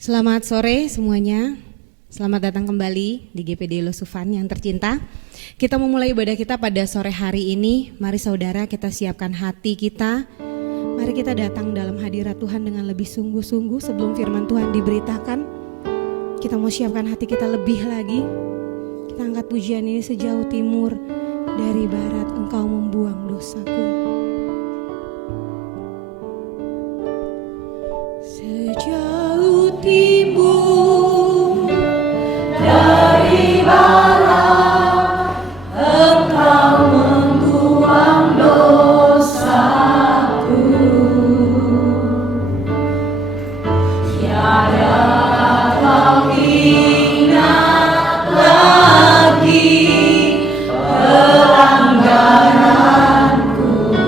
Selamat sore semuanya, selamat datang kembali di GPD Losufan yang tercinta. Kita memulai ibadah kita pada sore hari ini. Mari saudara kita siapkan hati kita. Mari kita datang dalam hadirat Tuhan dengan lebih sungguh-sungguh sebelum firman Tuhan diberitakan. Kita mau siapkan hati kita lebih lagi. Kita angkat pujian ini sejauh timur dari barat, Engkau membuang dosaku. Sejauh timur dari barat, Engkau membuang dosaku. Tiada kau ingat lagi pelanggaranku.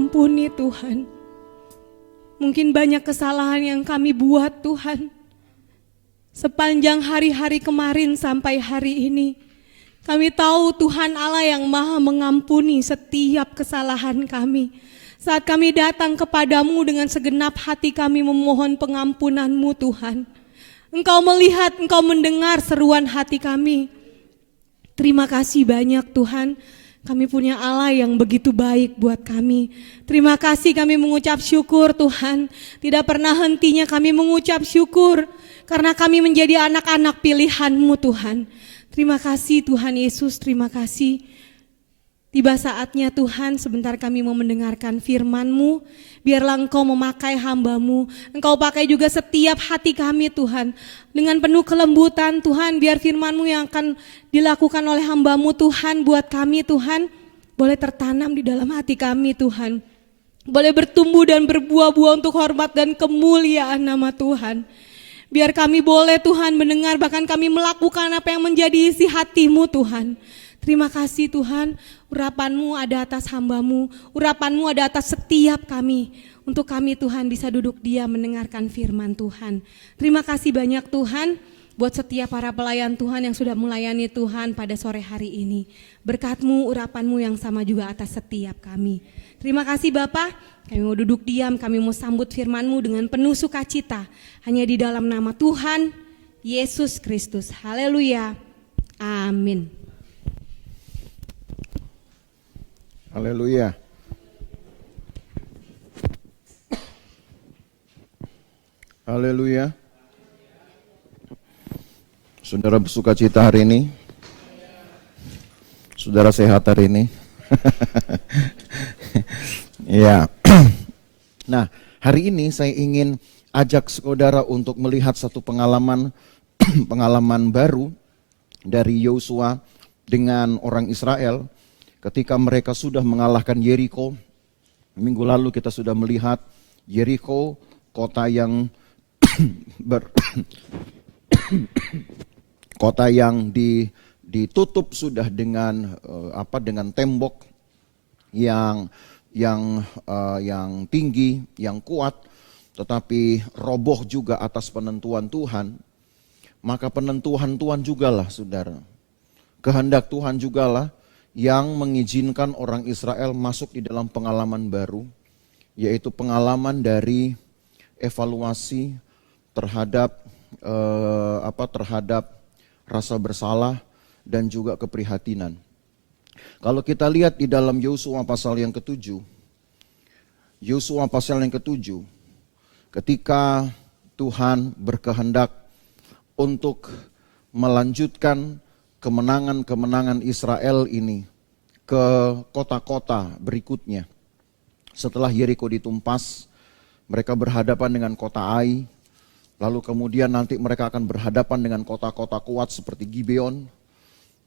mengampuni Tuhan. Mungkin banyak kesalahan yang kami buat Tuhan. Sepanjang hari-hari kemarin sampai hari ini, kami tahu Tuhan Allah yang maha mengampuni setiap kesalahan kami. Saat kami datang kepadamu dengan segenap hati kami memohon pengampunan-Mu Tuhan. Engkau melihat, Engkau mendengar seruan hati kami. Terima kasih banyak Tuhan. Kami punya Allah yang begitu baik buat kami. Terima kasih kami mengucap syukur Tuhan. Tidak pernah hentinya kami mengucap syukur. Karena kami menjadi anak-anak pilihan-Mu Tuhan. Terima kasih Tuhan Yesus, terima kasih. Tiba saatnya Tuhan, sebentar kami mau mendengarkan firman-Mu. Biarlah Engkau memakai hamba-Mu. Engkau pakai juga setiap hati kami Tuhan. Dengan penuh kelembutan Tuhan, biar firman-Mu yang akan dilakukan oleh hamba-Mu Tuhan buat kami Tuhan, boleh tertanam di dalam hati kami Tuhan. Boleh bertumbuh dan berbuah-buah untuk hormat dan kemuliaan nama Tuhan. Biar kami boleh Tuhan mendengar, bahkan kami melakukan apa yang menjadi isi hati-Mu Tuhan. Terima kasih Tuhan, urapan-Mu ada atas hamba-Mu, urapan-Mu ada atas setiap kami. Untuk kami Tuhan bisa duduk diam mendengarkan firman Tuhan. Terima kasih banyak Tuhan, buat setiap para pelayan Tuhan yang sudah melayani Tuhan pada sore hari ini. Berkat-Mu, urapan-Mu yang sama juga atas setiap kami. Terima kasih Bapa, kami mau duduk diam, kami mau sambut firman-Mu dengan penuh sukacita. Hanya di dalam nama Tuhan, Yesus Kristus. Haleluya, amin. Haleluya. Haleluya. Saudara bersuka cita hari ini? Saudara sehat hari ini? Ya. Nah, hari ini saya ingin ajak saudara untuk melihat satu pengalaman pengalaman baru dari Yosua dengan orang Israel. Ketika mereka sudah mengalahkan Yeriko, minggu lalu kita sudah melihat Yeriko, kota yang kota yang ditutup sudah dengan dengan tembok yang tinggi, yang kuat, tetapi roboh juga atas penentuan Tuhan. Maka penentuan Tuhan jugalah, saudara. Kehendak Tuhan jugalah yang mengizinkan orang Israel masuk di dalam pengalaman baru, yaitu pengalaman dari evaluasi terhadap terhadap rasa bersalah dan juga keprihatinan. Kalau kita lihat di dalam Yosua pasal yang ke-7, ketika Tuhan berkehendak untuk melanjutkan kemenangan-kemenangan Israel ini ke kota-kota berikutnya. Setelah Yeriko ditumpas, mereka berhadapan dengan kota Ai, lalu kemudian nanti mereka akan berhadapan dengan kota-kota kuat seperti Gibeon.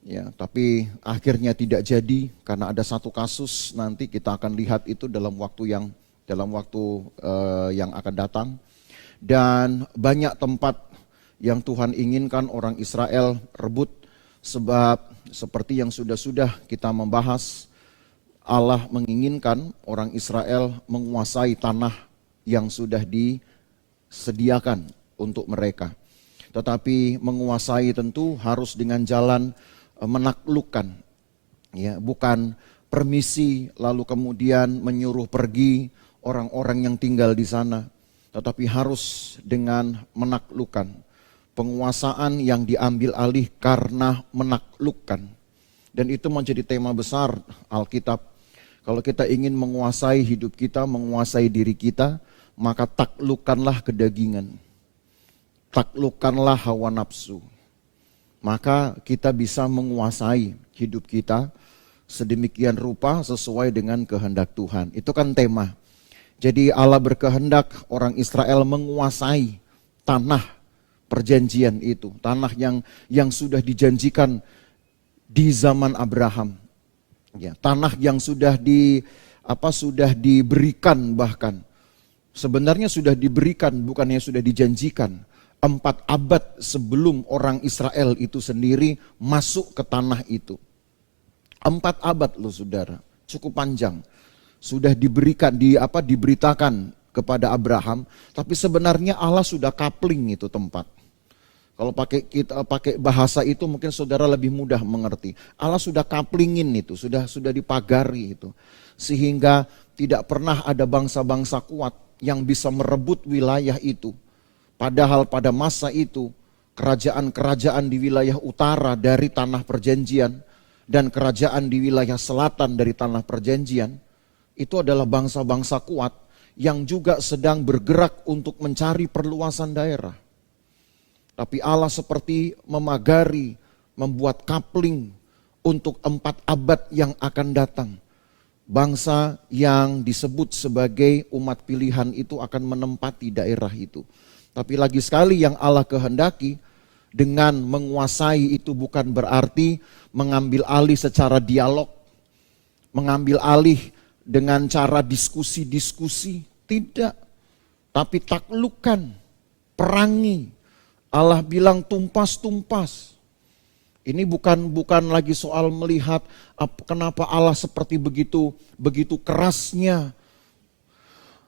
Ya, tapi akhirnya tidak jadi karena ada satu kasus, nanti kita akan lihat itu dalam waktu yang akan datang. Dan banyak tempat yang Tuhan inginkan orang Israel rebut. Sebab seperti yang sudah kita membahas, Allah menginginkan orang Israel menguasai tanah yang sudah disediakan untuk mereka. Tetapi menguasai tentu harus dengan jalan menaklukkan, ya, bukan permisi lalu kemudian menyuruh pergi orang-orang yang tinggal di sana, tetapi harus dengan menaklukkan. Penguasaan yang diambil alih karena menaklukkan. Dan itu menjadi tema besar Alkitab. Kalau kita ingin menguasai hidup kita, menguasai diri kita, maka taklukkanlah kedagingan. Taklukkanlah hawa nafsu. Maka kita bisa menguasai hidup kita sedemikian rupa sesuai dengan kehendak Tuhan. Itu kan tema. Jadi Allah berkehendak orang Israel menguasai tanah perjanjian itu, tanah yang sudah dijanjikan di zaman Abraham, ya, tanah yang sudah diberikan, bahkan sebenarnya sudah diberikan, bukannya sudah dijanjikan. 4 abad sebelum orang Israel itu sendiri masuk ke tanah itu. 4 abad loh saudara, cukup panjang. sudah diberitakan kepada Abraham, tapi sebenarnya Allah sudah coupling itu tempat. Kalau pakai bahasa itu mungkin saudara lebih mudah mengerti. Allah sudah couplingin itu, sudah dipagari itu. Sehingga tidak pernah ada bangsa-bangsa kuat yang bisa merebut wilayah itu. Padahal pada masa itu kerajaan-kerajaan di wilayah utara dari tanah perjanjian dan kerajaan di wilayah selatan dari tanah perjanjian itu adalah bangsa-bangsa kuat yang juga sedang bergerak untuk mencari perluasan daerah. Tapi Allah seperti memagari, membuat coupling untuk 4 abad yang akan datang. Bangsa yang disebut sebagai umat pilihan itu akan menempati daerah itu. Tapi lagi sekali yang Allah kehendaki dengan menguasai itu bukan berarti mengambil alih secara dialog, mengambil alih dengan cara diskusi-diskusi, tidak. Tapi taklukkan, perangi. Allah bilang tumpas-tumpas. Ini bukan lagi soal melihat kenapa Allah seperti begitu kerasnya.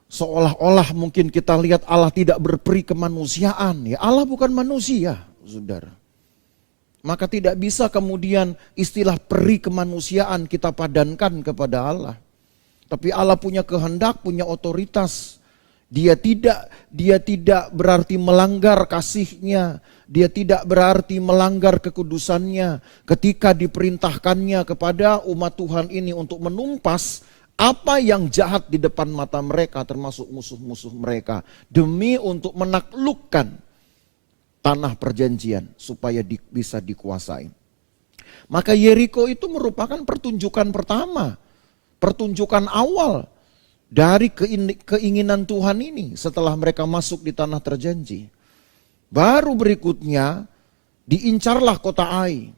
Seolah-olah mungkin kita lihat Allah tidak berperi kemanusiaan. Ya Allah bukan manusia, saudara. Maka tidak bisa kemudian istilah peri kemanusiaan kita padankan kepada Allah. Tapi Allah punya kehendak, punya otoritas. Dia tidak berarti melanggar kasih-Nya. Dia tidak berarti melanggar kekudusannya ketika diperintahkannya kepada umat Tuhan ini untuk menumpas apa yang jahat di depan mata mereka termasuk musuh-musuh mereka. Demi untuk menaklukkan tanah perjanjian supaya bisa dikuasai. Maka Yeriko itu merupakan pertunjukan pertama. Pertunjukan awal dari keinginan Tuhan ini setelah mereka masuk di tanah terjanji. Baru berikutnya diincarlah kota Ai.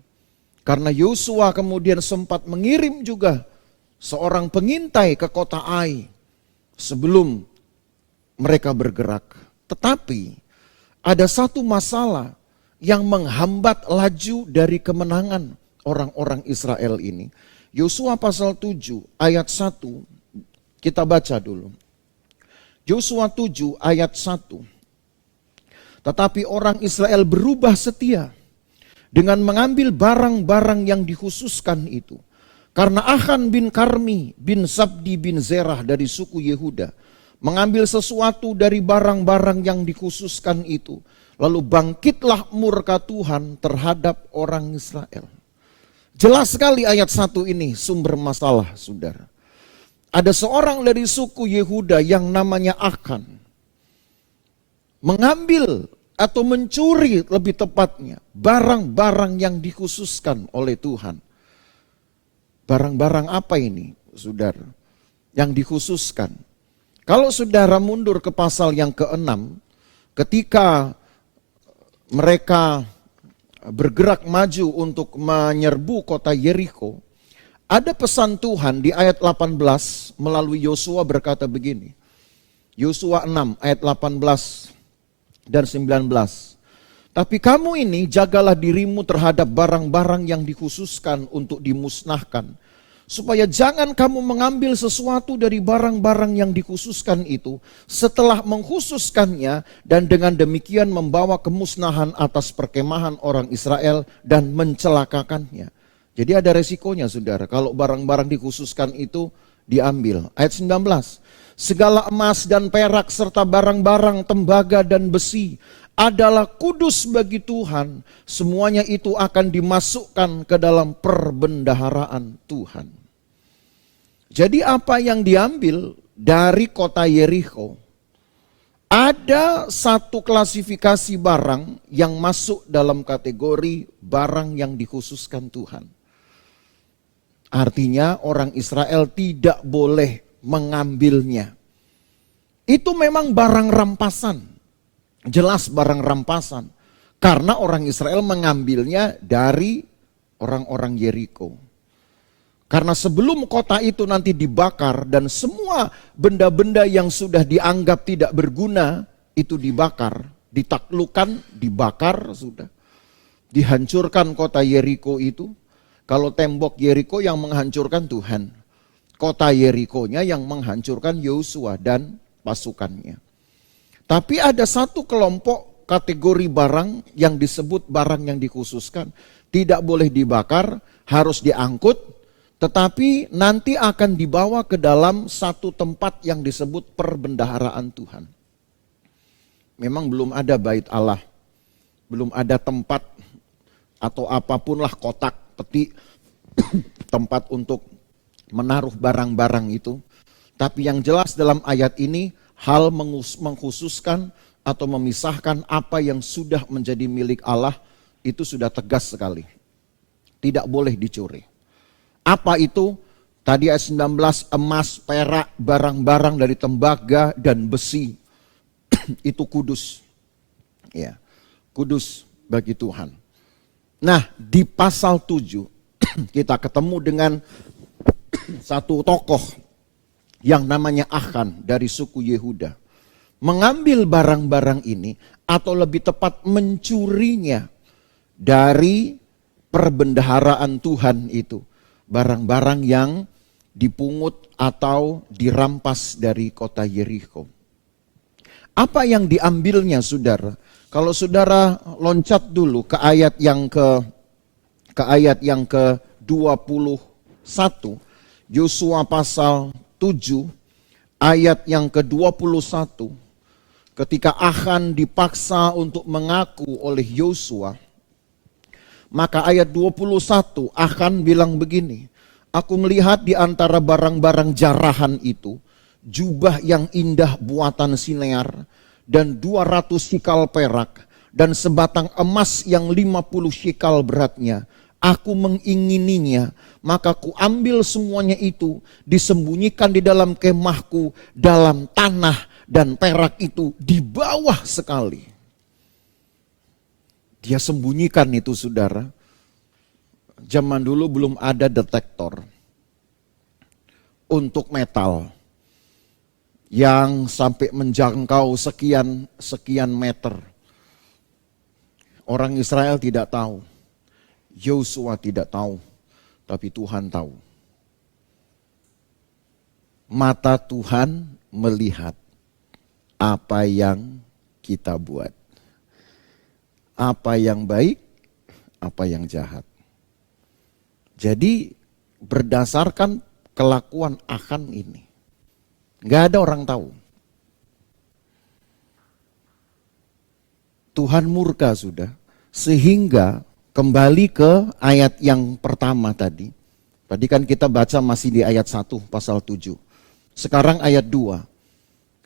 Karena Yosua kemudian sempat mengirim juga seorang pengintai ke kota Ai sebelum mereka bergerak. Tetapi ada satu masalah yang menghambat laju dari kemenangan orang-orang Israel ini. Yosua pasal 7 ayat 1 kita baca dulu. Yosua 7 ayat 1. Tetapi orang Israel berubah setia dengan mengambil barang-barang yang dikhususkan itu. Karena Achan bin Karmi bin Zabdi bin Zerah dari suku Yehuda mengambil sesuatu dari barang-barang yang dikhususkan itu. Lalu bangkitlah murka Tuhan terhadap orang Israel. Jelas sekali ayat 1 ini sumber masalah, saudara. Ada seorang dari suku Yehuda yang namanya Achan mengambil atau mencuri lebih tepatnya barang-barang yang dikhususkan oleh Tuhan. Barang-barang apa ini, saudara? Yang dikhususkan. Kalau saudara mundur ke pasal yang ke-6, ketika mereka bergerak maju untuk menyerbu kota Yeriko, ada pesan Tuhan di ayat 18 melalui Yosua berkata begini. Yosua 6 ayat 18 dan 19. Tapi kamu ini jagalah dirimu terhadap barang-barang yang dikhususkan untuk dimusnahkan. Supaya jangan kamu mengambil sesuatu dari barang-barang yang dikhususkan itu setelah mengkhususkannya dan dengan demikian membawa kemusnahan atas perkemahan orang Israel dan mencelakakannya. Jadi ada resikonya, saudara, kalau barang-barang dikhususkan itu diambil. Ayat 19. Segala emas dan perak serta barang-barang tembaga dan besi adalah kudus bagi Tuhan. Semuanya itu akan dimasukkan ke dalam perbendaharaan Tuhan. Jadi apa yang diambil dari kota Yeriko? Ada satu klasifikasi barang yang masuk dalam kategori barang yang dikhususkan Tuhan. Artinya orang Israel tidak boleh mengambilnya. Itu memang barang rampasan. Jelas barang rampasan. Karena orang Israel mengambilnya dari orang-orang Yeriko. Karena sebelum kota itu nanti dibakar dan semua benda-benda yang sudah dianggap tidak berguna itu dibakar, ditaklukkan, dibakar sudah. Dihancurkan kota Yeriko itu. Kalau tembok Yeriko yang menghancurkan Tuhan. kota Yeriko-nya yang menghancurkan Yosua dan pasukannya. Tapi ada satu kelompok kategori barang yang disebut barang yang dikhususkan. Tidak boleh dibakar, harus diangkut, tetapi nanti akan dibawa ke dalam satu tempat yang disebut perbendaharaan Tuhan. Memang belum ada bait Allah, belum ada tempat atau apapun lah, kotak, peti, tempat untuk menaruh barang-barang itu. Tapi yang jelas dalam ayat ini, hal mengkhususkan atau memisahkan apa yang sudah menjadi milik Allah itu sudah tegas sekali. Tidak boleh dicuri. Apa itu? Tadi ayat 19, emas, perak, barang-barang dari tembaga dan besi. Itu kudus. Ya, kudus bagi Tuhan. Nah, di pasal 7 kita ketemu dengan satu tokoh yang namanya Achan dari suku Yehuda. Mengambil barang-barang ini, atau lebih tepat mencurinya dari perbendaharaan Tuhan itu. Barang-barang yang dipungut atau dirampas dari kota Yeriko. Apa yang diambilnya, saudara? Kalau saudara loncat dulu ke ayat yang ke-21, Yosua pasal 7 ayat yang ke-21, ketika Achan dipaksa untuk mengaku oleh Yosua, maka ayat 21 Achan bilang begini, aku melihat di antara barang-barang jarahan itu, jubah yang indah buatan Sinear, dan 200 shikal perak, dan sebatang emas yang 50 shikal beratnya. Aku mengingininya, maka ku ambil semuanya itu, disembunyikan di dalam kemahku, dalam tanah, dan perak itu di bawah sekali. Dia sembunyikan itu, saudara. Zaman dulu belum ada detektor untuk metal yang sampai menjangkau sekian meter. Orang Israel tidak tahu. Yosua tidak tahu, tapi Tuhan tahu. Mata Tuhan melihat apa yang kita buat. Apa yang baik, apa yang jahat. Jadi berdasarkan kelakuan Achan ini, gak ada orang tahu. Tuhan murka sudah, sehingga kembali ke ayat yang pertama tadi. Tadi kan kita baca masih di ayat 1 pasal 7. Sekarang ayat 2.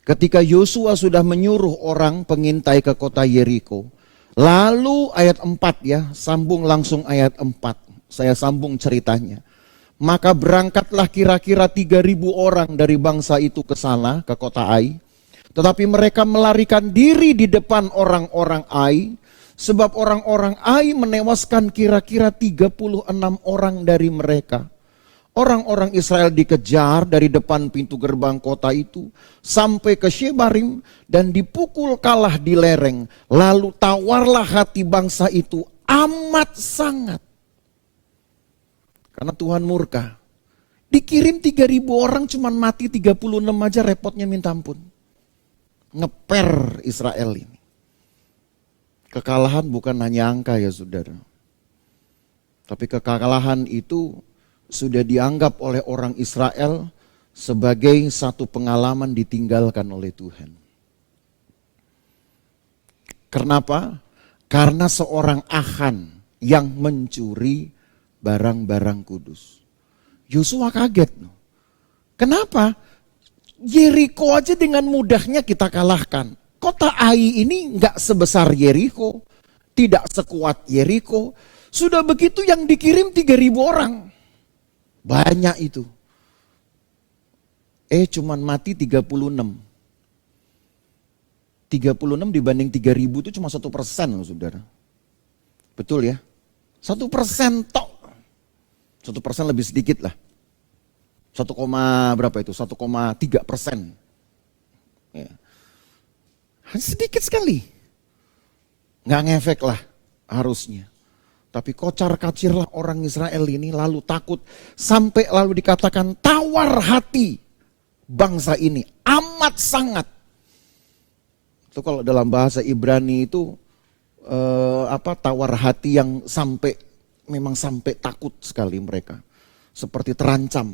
Ketika Yosua sudah menyuruh orang pengintai ke kota Yeriko. Lalu ayat 4 ya, sambung langsung ayat 4. Saya sambung ceritanya. Maka berangkatlah kira-kira 3.000 orang dari bangsa itu ke sana, ke kota Ai. Tetapi mereka melarikan diri di depan orang-orang Ai. Sebab orang-orang Ai menewaskan kira-kira 36 orang dari mereka. Orang-orang Israel dikejar dari depan pintu gerbang kota itu sampai ke Shebarim dan dipukul kalah di lereng. Lalu tawarlah hati bangsa itu amat sangat. Karena Tuhan murka. Dikirim 3.000 orang cuman mati 36 aja, repotnya minta ampun. Ngeper Israel ini. Kekalahan bukan hanya angka ya saudara. Tapi kekalahan itu sudah dianggap oleh orang Israel sebagai satu pengalaman ditinggalkan oleh Tuhan. Kenapa? Karena seorang Achan yang mencuri barang-barang kudus. Yosua kaget. Kenapa? Yeriko aja dengan mudahnya kita kalahkan. Kota Ai ini enggak sebesar Yeriko, tidak sekuat Yeriko. Sudah begitu yang dikirim 3.000 orang. Banyak itu. Cuman mati 36. 36 dibanding 3.000 itu cuma 1%, saudara. Betul ya? 1% tok. 1% lebih sedikit lah. 1, berapa itu? 1,3%. Ya. Sedikit sekali. Nggak ngefek lah harusnya. Tapi kocar-kacirlah orang Israel ini lalu takut. Sampai lalu dikatakan tawar hati bangsa ini amat sangat. Itu kalau dalam bahasa Ibrani itu tawar hati yang memang sampai takut sekali mereka. Seperti terancam,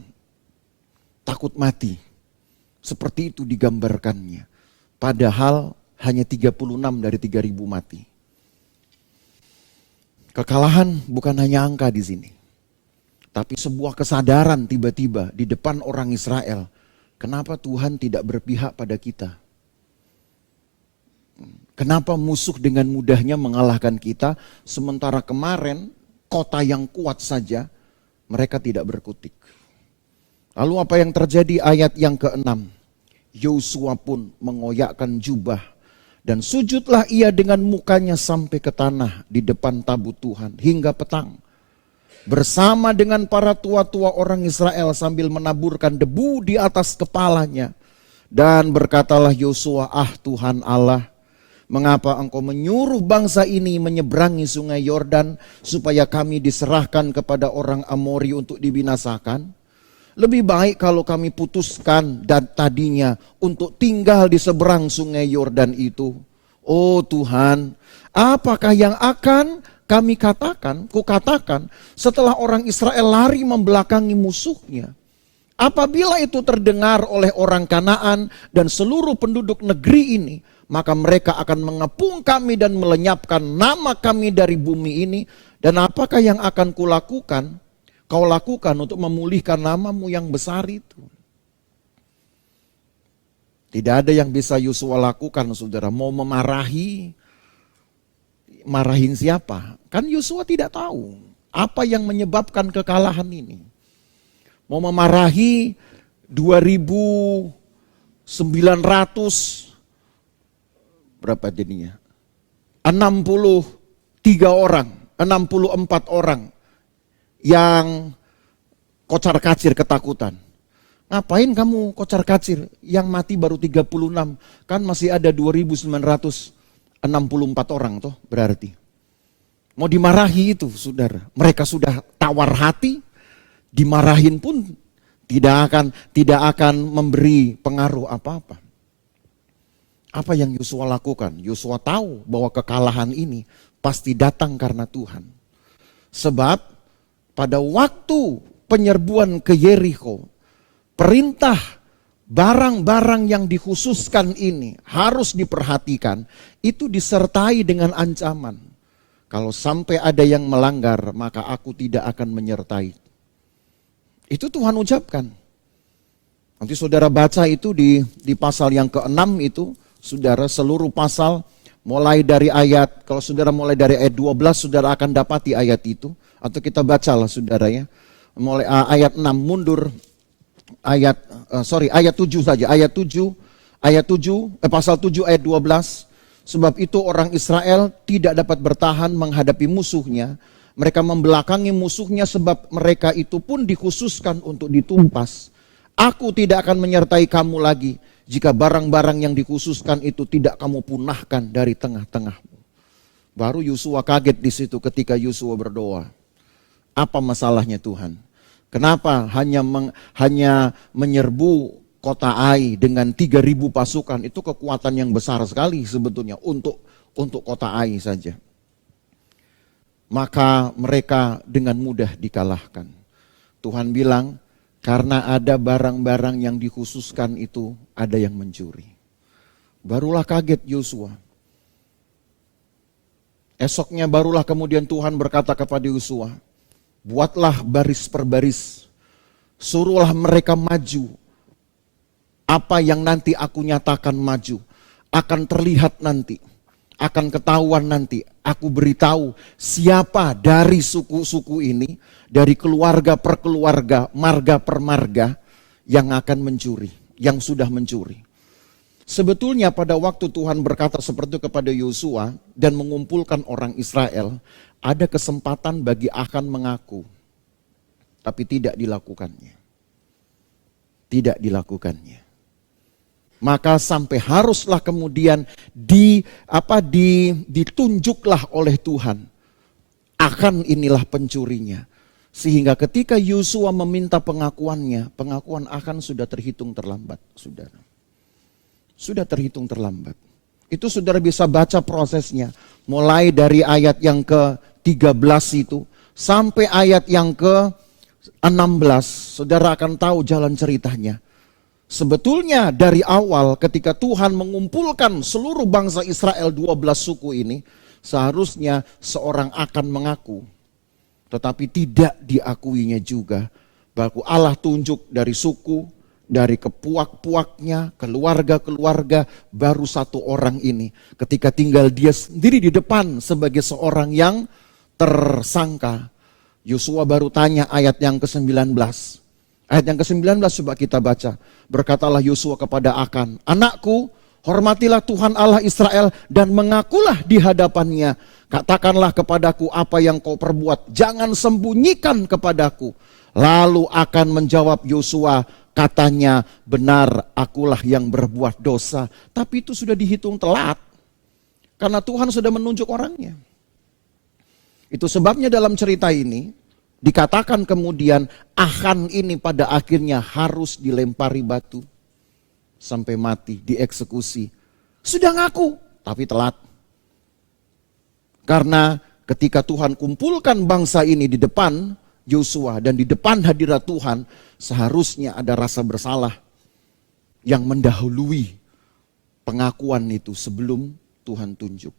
takut mati. Seperti itu digambarkannya. Padahal hanya 36 dari 3.000 mati. Kekalahan bukan hanya angka di sini. Tapi sebuah kesadaran tiba-tiba di depan orang Israel. Kenapa Tuhan tidak berpihak pada kita? Kenapa musuh dengan mudahnya mengalahkan kita, sementara kemarin kota yang kuat saja mereka tidak berkutik. Lalu apa yang terjadi? Ayat yang ke-6. Yosua pun mengoyakkan jubah dan sujudlah ia dengan mukanya sampai ke tanah di depan tabut Tuhan hingga petang. Bersama dengan para tua-tua orang Israel sambil menaburkan debu di atas kepalanya. Dan berkatalah Yosua, Tuhan Allah, mengapa engkau menyuruh bangsa ini menyeberangi sungai Yordan supaya kami diserahkan kepada orang Amori untuk dibinasakan? Lebih baik kalau kami putuskan dan tadinya untuk tinggal di seberang sungai Yordan itu. Oh Tuhan, apakah yang akan kami kukatakan setelah orang Israel lari membelakangi musuhnya? Apabila itu terdengar oleh orang Kanaan dan seluruh penduduk negeri ini, maka mereka akan mengepung kami dan melenyapkan nama kami dari bumi ini. Dan apakah yang akan kau lakukan untuk memulihkan namamu yang besar itu? Tidak ada yang bisa Yosua lakukan, saudara. Mau marahin siapa? Kan Yosua tidak tahu apa yang menyebabkan kekalahan ini. Mau memarahi 2.900 berapa jadinya? 64 orang yang kocar-kacir ketakutan. Ngapain kamu kocar-kacir? Yang mati baru 36. Kan masih ada 2.964 orang toh berarti. Mau dimarahi itu saudara. Mereka sudah tawar hati. Dimarahin pun tidak akan memberi pengaruh apa-apa. Apa yang Yosua lakukan? Yosua tahu bahwa kekalahan ini pasti datang karena Tuhan. Sebab pada waktu penyerbuan ke Yeriko, perintah barang-barang yang dikhususkan ini harus diperhatikan, itu disertai dengan ancaman. Kalau sampai ada yang melanggar, maka aku tidak akan menyertai. Itu Tuhan ucapkan. Nanti saudara baca itu di pasal yang ke-6 itu, saudara seluruh pasal mulai dari kalau saudara mulai dari ayat 12, saudara akan dapati ayat itu. Atau kita bacalah saudara ya. Mulai ayat 6 mundur ayat 7 saja. Pasal 7 ayat 12. Sebab itu orang Israel tidak dapat bertahan menghadapi musuhnya. Mereka membelakangi musuhnya sebab mereka itu pun dikhususkan untuk ditumpas. Aku tidak akan menyertai kamu lagi jika barang-barang yang dikhususkan itu tidak kamu punahkan dari tengah-tengahmu. Baru Yosua kaget di situ ketika Yosua berdoa. Apa masalahnya Tuhan? Kenapa hanya menyerbu kota Ai dengan 3.000 pasukan? Itu kekuatan yang besar sekali sebetulnya untuk kota Ai saja. Maka mereka dengan mudah dikalahkan. Tuhan bilang, karena ada barang-barang yang dikhususkan itu ada yang mencuri. Barulah kaget Yosua. Esoknya barulah kemudian Tuhan berkata kepada Yosua, buatlah baris per baris, suruhlah mereka maju. Apa yang nanti aku nyatakan maju, akan terlihat nanti, akan ketahuan nanti. Aku beritahu siapa dari suku-suku ini, dari keluarga per keluarga, marga per marga, yang akan mencuri, yang sudah mencuri. Sebetulnya pada waktu Tuhan berkata seperti itu kepada Yosua dan mengumpulkan orang Israel, ada kesempatan bagi Akan mengaku, tapi tidak dilakukannya. Tidak dilakukannya. Maka sampai haruslah kemudian ditunjuklah oleh Tuhan Akan inilah pencurinya. Sehingga ketika Yosua meminta pengakuannya, pengakuan Akan sudah terhitung terlambat, saudara. Sudah terhitung terlambat. Itu saudara bisa baca prosesnya. Mulai dari ayat yang ke-13 itu, sampai ayat yang ke-16, saudara akan tahu jalan ceritanya. Sebetulnya dari awal ketika Tuhan mengumpulkan seluruh bangsa Israel 12 suku ini, seharusnya seorang akan mengaku. Tetapi tidak diakuinya juga. Bahwa Allah tunjuk dari suku, dari kepuak-puaknya, keluarga-keluarga, baru satu orang ini. Ketika tinggal dia sendiri di depan sebagai seorang yang tersangka. Yosua baru tanya ayat yang ke-19. Ayat yang ke-19 coba kita baca. Berkatalah Yosua kepada Akan, anakku, hormatilah Tuhan Allah Israel dan mengakulah di hadapannya. Katakanlah kepadaku apa yang kau perbuat, jangan sembunyikan kepadaku. Lalu Akan menjawab Yosua, katanya, benar akulah yang berbuat dosa. Tapi itu sudah dihitung telat. Karena Tuhan sudah menunjuk orangnya. Itu sebabnya dalam cerita ini, dikatakan kemudian Akan ini pada akhirnya harus dilempari batu. Sampai mati, dieksekusi. Sudah ngaku, tapi telat. Karena ketika Tuhan kumpulkan bangsa ini di depan Yosua dan di depan hadirat Tuhan, seharusnya ada rasa bersalah yang mendahului pengakuan itu sebelum Tuhan tunjuk.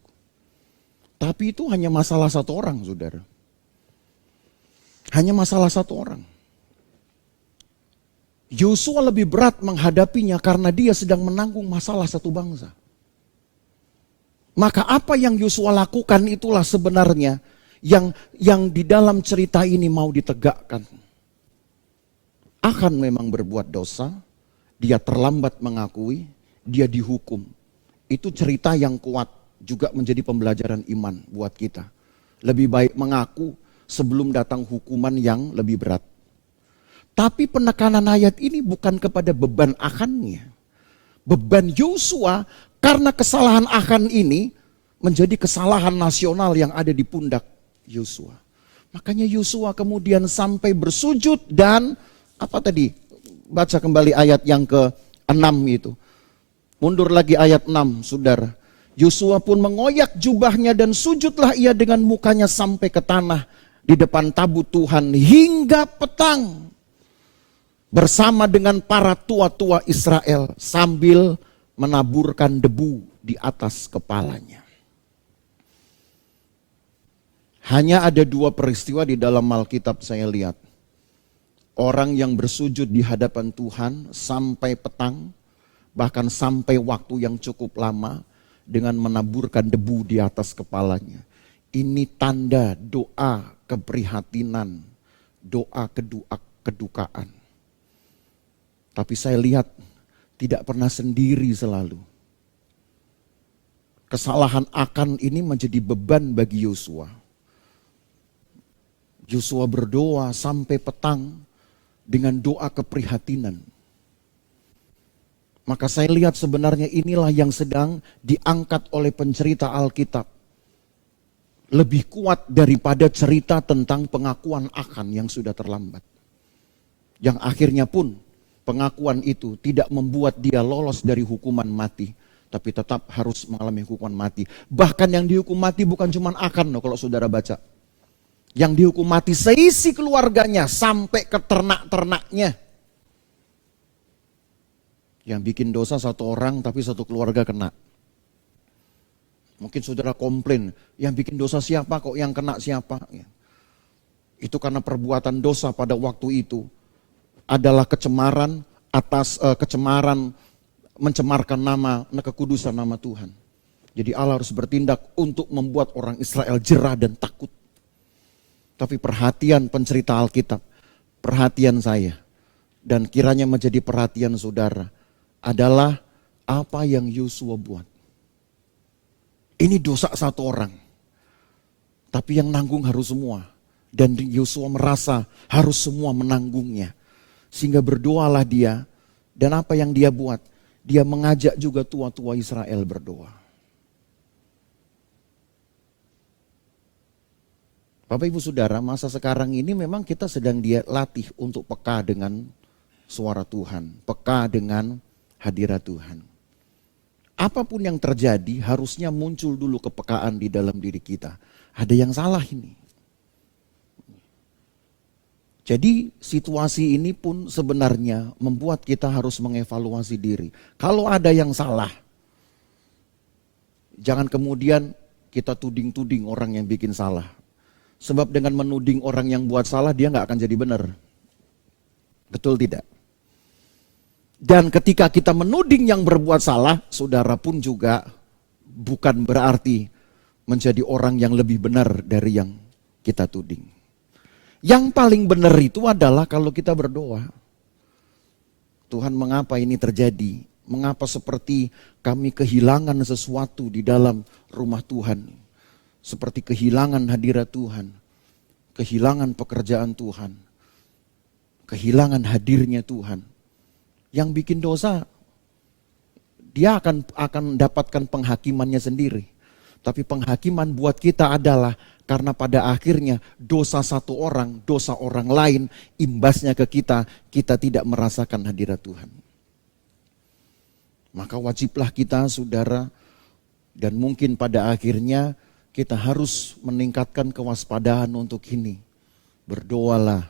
Tapi itu hanya masalah satu orang, saudara. Hanya masalah satu orang. Yosua lebih berat menghadapinya karena dia sedang menanggung masalah satu bangsa. Maka apa yang Yosua lakukan itulah sebenarnya yang di dalam cerita ini mau ditegakkan. Akan memang berbuat dosa, dia terlambat mengakui, dia dihukum. Itu cerita yang kuat juga menjadi pembelajaran iman buat kita. Lebih baik mengaku sebelum datang hukuman yang lebih berat. Tapi penekanan ayat ini bukan kepada beban Akannya. Beban Yosua karena kesalahan Akan ini menjadi kesalahan nasional yang ada di pundak Yosua. Makanya Yosua kemudian sampai bersujud dan apa tadi? Baca kembali ayat yang ke-6 itu. Mundur lagi ayat 6, saudara. Yosua pun mengoyak jubahnya dan sujudlah ia dengan mukanya sampai ke tanah di depan tabut Tuhan hingga petang. Bersama dengan para tua-tua Israel sambil menaburkan debu di atas kepalanya. Hanya ada dua peristiwa di dalam Alkitab saya lihat. Orang yang bersujud di hadapan Tuhan sampai petang, bahkan sampai waktu yang cukup lama dengan menaburkan debu di atas kepalanya. Ini tanda doa keprihatinan, doa kedukaan. Tapi saya lihat tidak pernah sendiri selalu. Kesalahan Akan ini menjadi beban bagi Yosua. Yosua berdoa sampai petang dengan doa keprihatinan. Maka saya lihat sebenarnya inilah yang sedang diangkat oleh pencerita Alkitab. Lebih kuat daripada cerita tentang pengakuan Akan yang sudah terlambat. Yang akhirnya pun pengakuan itu tidak membuat dia lolos dari hukuman mati. Tapi tetap harus mengalami hukuman mati. Bahkan yang dihukum mati bukan cuma Akan loh kalau saudara baca. Yang dihukum mati seisi keluarganya sampai ke ternak-ternaknya. Yang bikin dosa satu orang tapi satu keluarga kena. Mungkin saudara komplain, yang bikin dosa siapa kok yang kena siapa? Itu karena perbuatan dosa pada waktu itu adalah kecemaran atas kecemaran mencemarkan nama kekudusan nama Tuhan. Jadi Allah harus bertindak untuk membuat orang Israel jera dan takut. Tapi perhatian pencerita Alkitab, perhatian saya, dan kiranya menjadi perhatian saudara, adalah apa yang Yosua buat. Ini dosa satu orang, tapi yang nanggung harus semua. Dan Yosua merasa harus semua menanggungnya. Sehingga berdoalah dia, dan apa yang dia buat? Dia mengajak juga tua-tua Israel berdoa. Bapak Ibu Saudara, masa sekarang ini memang kita sedang dilatih untuk peka dengan suara Tuhan, peka dengan hadirat Tuhan. Apapun yang terjadi harusnya muncul dulu kepekaan di dalam diri kita. Ada yang salah ini. Jadi situasi ini pun sebenarnya membuat kita harus mengevaluasi diri. Kalau ada yang salah, jangan kemudian kita tuding-tuding orang yang bikin salah. Sebab dengan menuding orang yang buat salah, dia nggak akan jadi benar. Betul tidak? Dan ketika kita menuding yang berbuat salah, saudara pun juga bukan berarti menjadi orang yang lebih benar dari yang kita tuding. Yang paling benar itu adalah kalau kita berdoa. Tuhan, mengapa ini terjadi? Mengapa seperti kami kehilangan sesuatu di dalam rumah Tuhan? Seperti kehilangan hadirat Tuhan, kehilangan pekerjaan Tuhan, kehilangan hadirnya Tuhan. Yang bikin dosa, dia akan dapatkan penghakimannya sendiri. Tapi penghakiman buat kita adalah karena pada akhirnya dosa satu orang, dosa orang lain, imbasnya ke kita, kita tidak merasakan hadirat Tuhan. Maka wajiblah kita, saudara, dan mungkin pada akhirnya kita harus meningkatkan kewaspadaan untuk ini. Berdoalah,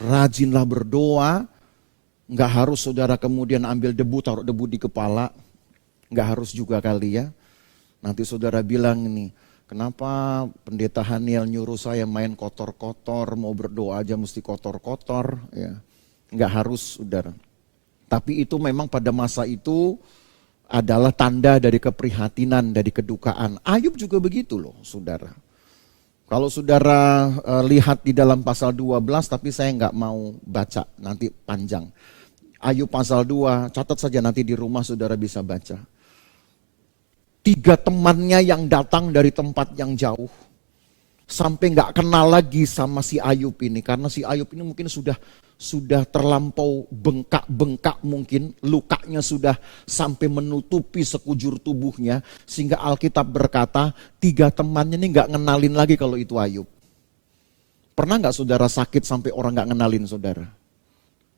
rajinlah berdoa. Enggak harus saudara kemudian ambil debu, taruh debu di kepala. Enggak harus juga kali ya. Nanti saudara bilang ini, kenapa pendeta Haniel nyuruh saya main kotor-kotor, mau berdoa aja mesti kotor-kotor. Ya. Enggak harus saudara. Tapi itu memang pada masa itu adalah tanda dari keprihatinan, dari kedukaan. Ayub juga begitu loh saudara. Kalau saudara lihat di dalam pasal 12, tapi saya nggak mau baca, nanti panjang. Ayub pasal 2, catat saja nanti di rumah saudara bisa baca. 3 temannya yang datang dari tempat yang jauh, sampai nggak kenal lagi sama si Ayub ini. Karena si Ayub ini mungkin sudah terlampau bengkak-bengkak mungkin, lukanya sudah sampai menutupi sekujur tubuhnya. Sehingga Alkitab berkata 3 temannya ini nggak ngenalin lagi kalau itu Ayub. Pernah nggak saudara sakit sampai orang nggak ngenalin saudara?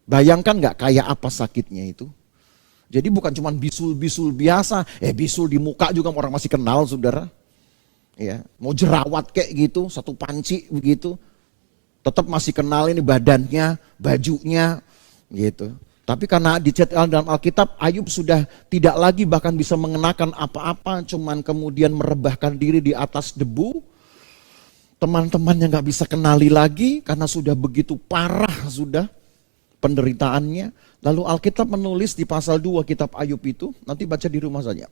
Bayangkan nggak kayak apa sakitnya itu? Jadi bukan cuma bisul-bisul biasa, bisul di muka juga orang masih kenal saudara. Ya, mau jerawat kayak gitu, satu panci begitu. Tetap masih kenal ini badannya, bajunya gitu. Tapi karena dicatat dalam Alkitab, Ayub sudah tidak lagi bahkan bisa mengenakan apa-apa, cuman kemudian merebahkan diri di atas debu. Teman-temannya gak bisa kenali lagi karena sudah begitu parah sudah penderitaannya. Lalu Alkitab menulis di pasal 2 kitab Ayub itu, nanti baca di rumah saja.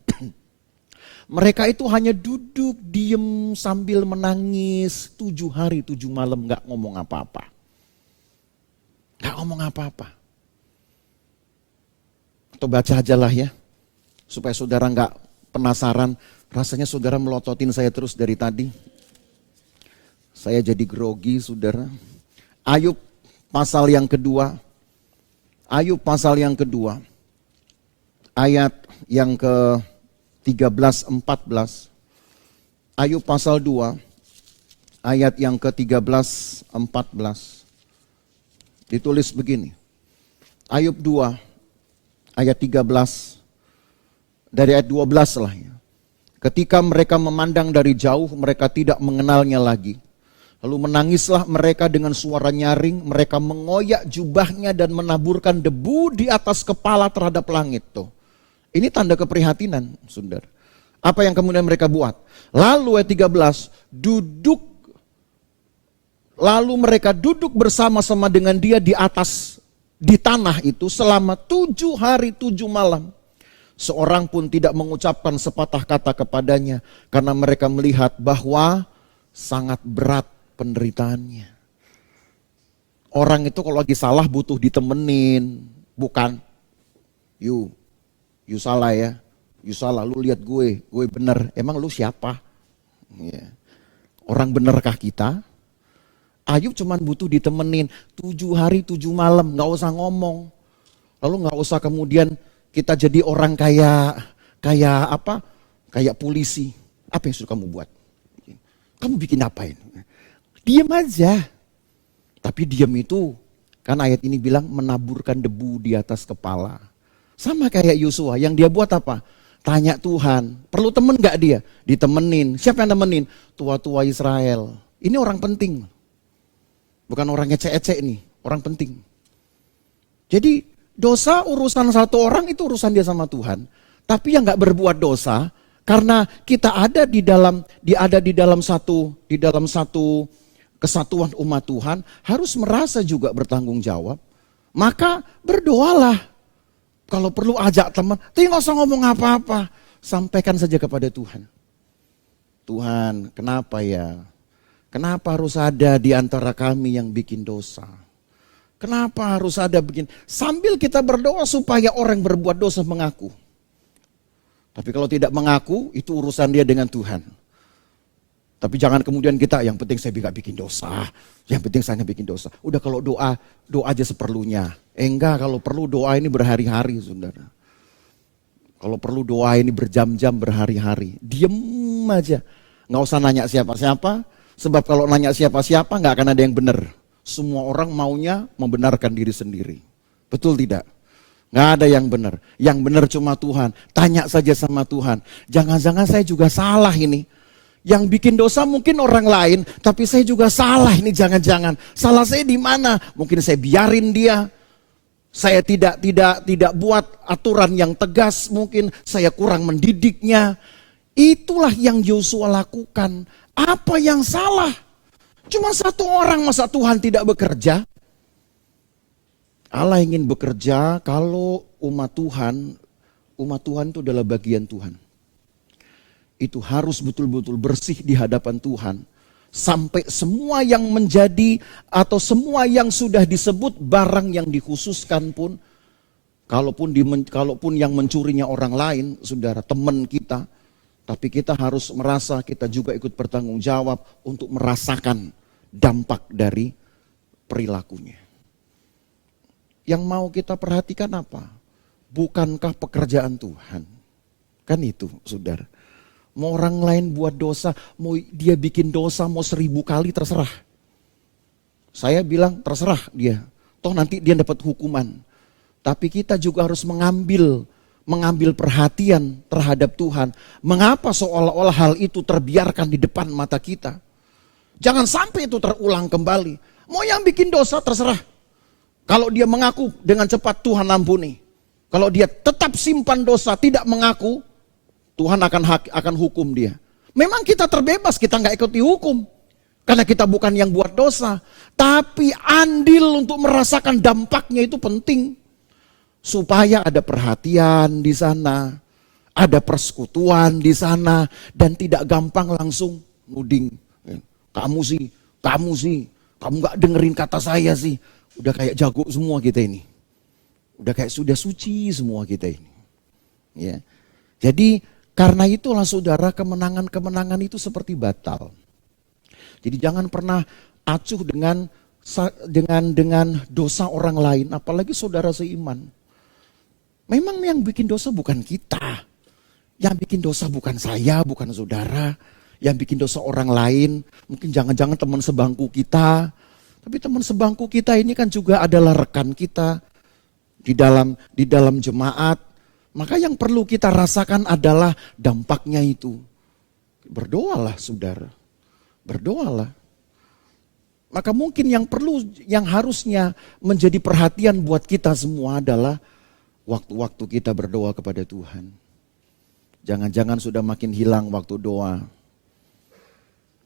Mereka itu hanya duduk, diem sambil menangis 7 hari 7 malam gak ngomong apa-apa. Gak ngomong apa-apa. Atau baca aja lah ya, supaya saudara gak penasaran. Rasanya saudara melototin saya terus dari tadi. Saya jadi grogi saudara. Ayub pasal yang kedua. Ayub pasal yang kedua. Ayat yang ke-13-14. Ayub pasal 2 ayat yang ke-13-14 ditulis begini. Ayub 2 ayat 13 dari ayat 12 lah ya. Ketika mereka memandang dari jauh, mereka tidak mengenalnya lagi. Lalu menangislah mereka dengan suara nyaring, mereka mengoyak jubahnya dan menaburkan debu di atas kepala terhadap langit. Tuh. Ini tanda keprihatinan, saudara. Apa yang kemudian mereka buat? Lalu ayat 13, lalu mereka duduk bersama-sama dengan dia di tanah itu selama 7 hari 7 malam. Seorang pun tidak mengucapkan sepatah kata kepadanya karena mereka melihat bahwa sangat berat penderitaannya. Orang itu kalau lagi salah butuh ditemenin, bukan you salah ya. You salah, lu lihat gue bener. Emang lu siapa? Ya. Orang benerkah kita? Ayub cuman butuh ditemenin 7 hari 7 malam, gak usah ngomong. Lalu gak usah kemudian kita jadi orang kayak apa? Kayak polisi. Apa yang sudah kamu buat? Kamu bikin apa ini? Diam aja. Tapi diam itu, kan ayat ini bilang menaburkan debu di atas kepala. Sama kayak Yosua, yang dia buat apa? Tanya Tuhan, perlu temen gak dia? Ditemenin. Siapa yang nemenin? Tua-tua Israel. Ini orang penting. Bukan orang ecek-ecek nih, orang penting. Jadi dosa urusan satu orang itu urusan dia sama Tuhan. Tapi yang gak berbuat dosa, karena kita ada di dalam satu kesatuan umat Tuhan, harus merasa juga bertanggung jawab. Maka berdoalah. Kalau perlu ajak teman, tapi nggak usah ngomong apa-apa. Sampaikan saja kepada Tuhan. Tuhan, kenapa ya? Kenapa harus ada di antara kami yang bikin dosa? Kenapa harus ada bikin? Sambil kita berdoa supaya orang berbuat dosa mengaku. Tapi kalau tidak mengaku, itu urusan dia dengan Tuhan. Tapi jangan kemudian kita, yang penting saya gak bikin dosa. Yang penting saya bikin dosa. Udah kalau doa aja seperlunya. Enggak, kalau perlu doa ini berhari-hari, saudara. Kalau perlu doa ini berjam-jam, berhari-hari. Diem aja. Gak usah nanya siapa-siapa. Sebab kalau nanya siapa-siapa gak akan ada yang benar. Semua orang maunya membenarkan diri sendiri. Betul tidak? Gak ada yang benar. Yang benar cuma Tuhan. Tanya saja sama Tuhan. Jangan-jangan saya juga salah ini. Yang bikin dosa mungkin orang lain, tapi saya juga salah ini, jangan-jangan. Salah saya di mana? Mungkin saya biarin dia. Saya tidak buat aturan yang tegas, mungkin saya kurang mendidiknya. Itulah yang Yosua lakukan. Apa yang salah? Cuma satu orang, masa Tuhan tidak bekerja? Allah ingin bekerja kalau umat Tuhan itu adalah bagian Tuhan. Itu harus betul-betul bersih di hadapan Tuhan. Sampai semua yang menjadi atau semua yang sudah disebut barang yang dikhususkan pun, kalaupun yang mencurinya orang lain, saudara, teman kita, tapi kita harus merasa kita juga ikut bertanggung jawab untuk merasakan dampak dari perilakunya. Yang mau kita perhatikan apa? Bukankah pekerjaan Tuhan? Kan itu, saudara. Mau orang lain buat dosa, mau dia bikin dosa mau 1000 kali terserah. Saya bilang terserah dia, toh nanti dia dapat hukuman. Tapi kita juga harus mengambil perhatian terhadap Tuhan. Mengapa seolah-olah hal itu terbiarkan di depan mata kita? Jangan sampai itu terulang kembali. Mau yang bikin dosa terserah. Kalau dia mengaku dengan cepat Tuhan ampuni. Kalau dia tetap simpan dosa tidak mengaku, Tuhan akan hukum dia. Memang kita terbebas, kita nggak ikut dihukum. Karena kita bukan yang buat dosa. Tapi andil untuk merasakan dampaknya itu penting. Supaya ada perhatian di sana. Ada persekutuan di sana. Dan tidak gampang langsung nuding. Kamu sih, kamu nggak dengerin kata saya sih. Udah kayak jago semua kita ini. Udah kayak sudah suci semua kita ini. Ya. Jadi karena itulah saudara, kemenangan-kemenangan itu seperti batal. Jadi jangan pernah acuh dengan dosa orang lain, apalagi saudara seiman. Memang yang bikin dosa bukan kita. Yang bikin dosa bukan saya, bukan saudara. Yang bikin dosa orang lain, mungkin jangan-jangan teman sebangku kita. Tapi teman sebangku kita ini kan juga adalah rekan kita di dalam jemaat. Maka yang perlu kita rasakan adalah dampaknya itu. Berdoalah saudara, berdoalah. Maka mungkin yang harusnya menjadi perhatian buat kita semua adalah waktu-waktu kita berdoa kepada Tuhan. Jangan-jangan sudah makin hilang waktu doa.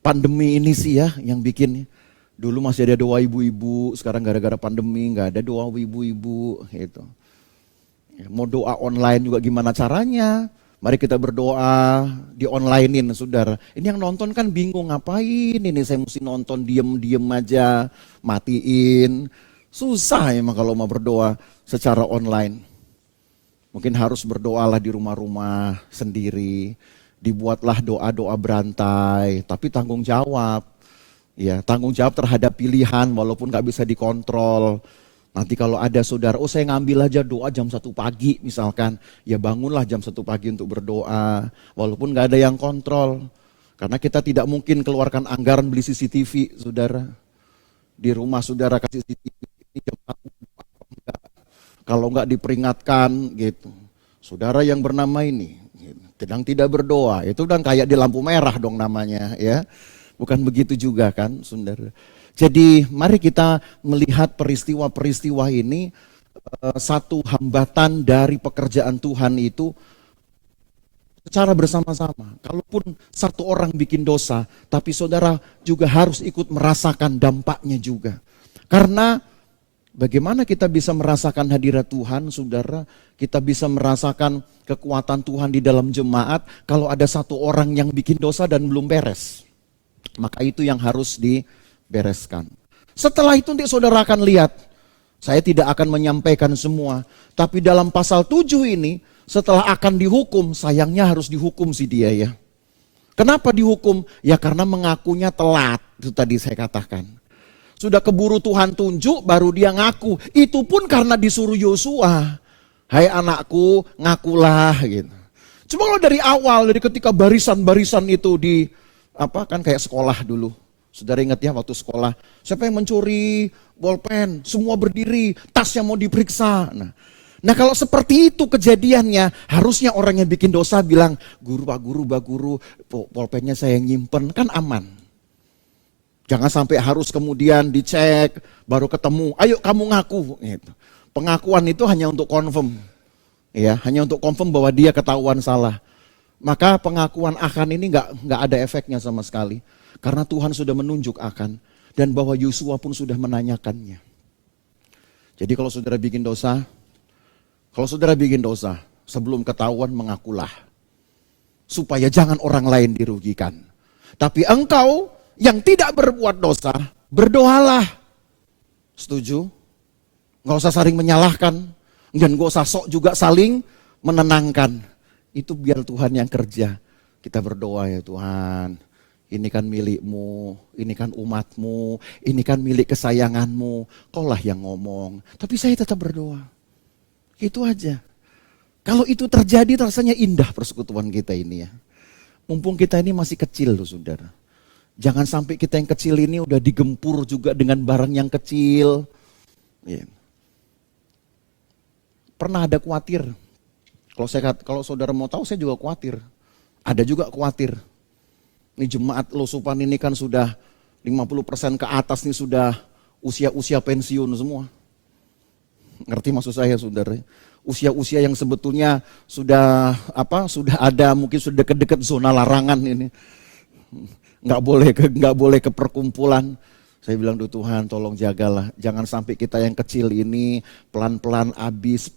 Pandemi ini sih ya yang bikin. Dulu masih ada doa ibu-ibu, sekarang gara-gara pandemi nggak ada doa ibu-ibu gitu. Mau doa online juga gimana caranya? Mari kita berdoa di onlinein saudara. Ini yang nonton kan bingung ngapain ini, saya mesti nonton diem aja, matiin. Susah emang kalau mau berdoa secara online. Mungkin harus berdoalah di rumah-rumah sendiri. Dibuatlah doa-doa berantai, tapi tanggung jawab. Ya, tanggung jawab terhadap pilihan walaupun gak bisa dikontrol. Nanti kalau ada saudara, saya ngambil aja doa jam 1 pagi misalkan. Ya bangunlah jam 1 pagi untuk berdoa. Walaupun gak ada yang kontrol. Karena kita tidak mungkin keluarkan anggaran beli CCTV, saudara. Di rumah saudara kasih CCTV, ini jemaat kalau nggak diperingatkan gitu. Saudara yang bernama ini sedang tidak berdoa, itu kan kayak di lampu merah dong namanya ya. Bukan begitu juga kan saudara. Jadi mari kita melihat peristiwa-peristiwa ini, satu hambatan dari pekerjaan Tuhan itu secara bersama-sama. Kalaupun satu orang bikin dosa, tapi saudara juga harus ikut merasakan dampaknya juga. Karena bagaimana kita bisa merasakan hadirat Tuhan, saudara? Kita bisa merasakan kekuatan Tuhan di dalam jemaat kalau ada satu orang yang bikin dosa dan belum beres. Maka itu yang harus dibereskan. Setelah itu nanti saudara akan lihat, saya tidak akan menyampaikan semua. Tapi dalam pasal 7 ini, setelah akan dihukum, sayangnya harus dihukum sih dia ya. Kenapa dihukum? Ya karena mengakunya telat, itu tadi saya katakan. Sudah keburu Tuhan tunjuk, baru dia ngaku. Itu pun karena disuruh Yosua. Hai anakku, ngakulah gitu. Cuma kalau dari awal, dari ketika barisan-barisan itu kan kayak sekolah dulu. Saudara ingat ya waktu sekolah, siapa yang mencuri bolpen, semua berdiri, tasnya mau diperiksa. Nah kalau seperti itu kejadiannya, harusnya orang yang bikin dosa bilang, guru, pak guru, bolpennya saya nyimpen, kan aman. Jangan sampai harus kemudian dicek, baru ketemu, ayo kamu ngaku. Gitu. Pengakuan itu hanya untuk confirm, ya, hanya untuk confirm bahwa dia ketahuan salah. Maka pengakuan Akan ini nggak ada efeknya sama sekali, karena Tuhan sudah menunjuk Akan dan bahwa Yosua pun sudah menanyakannya. Jadi kalau saudara bikin dosa, sebelum ketahuan mengakulah, supaya jangan orang lain dirugikan. Tapi engkau yang tidak berbuat dosa, berdoalah. Setuju? Gak usah saling menyalahkan, dan gak usah sok juga saling menenangkan. Itu biar Tuhan yang kerja. Kita berdoa ya Tuhan, ini kan milikmu, ini kan umatmu, ini kan milik kesayanganmu. Kaulah yang ngomong, tapi saya tetap berdoa. Itu aja. Kalau itu terjadi rasanya indah persekutuan kita ini ya. Mumpung kita ini masih kecil loh saudara. Jangan sampai kita yang kecil ini udah digempur juga dengan barang yang kecil. Ya. Pernah ada khawatir. Kalau saudara mau tahu saya juga khawatir. Ada juga khawatir. Ini jemaat Losupan ini kan sudah 50% ke atas nih sudah usia-usia pensiun semua. Ngerti maksud saya saudara? Usia-usia yang sebetulnya sudah ada mungkin sudah deket-deket zona larangan ini. Nggak boleh ke perkumpulan. Saya bilang, Tuhan tolong jagalah. Jangan sampai kita yang kecil ini pelan-pelan habis.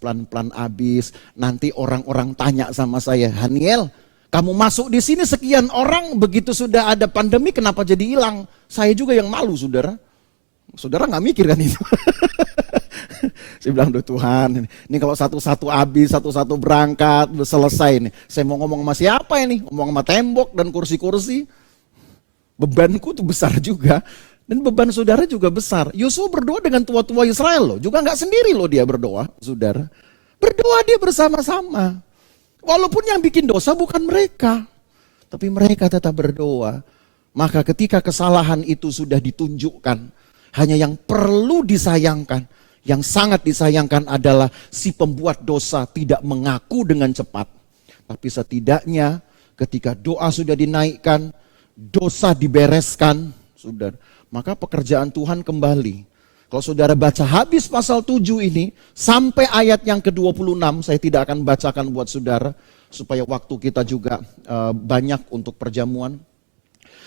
Nanti orang-orang tanya sama saya, Haniel, kamu masuk di sini sekian orang, begitu sudah ada pandemi kenapa jadi hilang? Saya juga yang malu saudara. Saudara nggak mikir kan itu? Saya bilang, Tuhan, ini kalau satu-satu habis, satu-satu berangkat, udah selesai nih. Saya mau ngomong sama siapa ini? Ngomong sama tembok dan kursi-kursi. Bebanku tuh besar juga. Dan beban saudara juga besar. Yosua berdoa dengan tua-tua Israel loh. Juga gak sendiri loh dia berdoa, saudara. Berdoa dia bersama-sama. Walaupun yang bikin dosa bukan mereka. Tapi mereka tetap berdoa. Maka ketika kesalahan itu sudah ditunjukkan. Hanya yang perlu disayangkan. Yang sangat disayangkan adalah si pembuat dosa tidak mengaku dengan cepat. Tapi setidaknya ketika doa sudah dinaikkan, dosa dibereskan, saudara. Maka pekerjaan Tuhan kembali. Kalau saudara baca habis pasal 7 ini, sampai ayat yang ke-26, saya tidak akan bacakan buat saudara, supaya waktu kita juga banyak untuk perjamuan.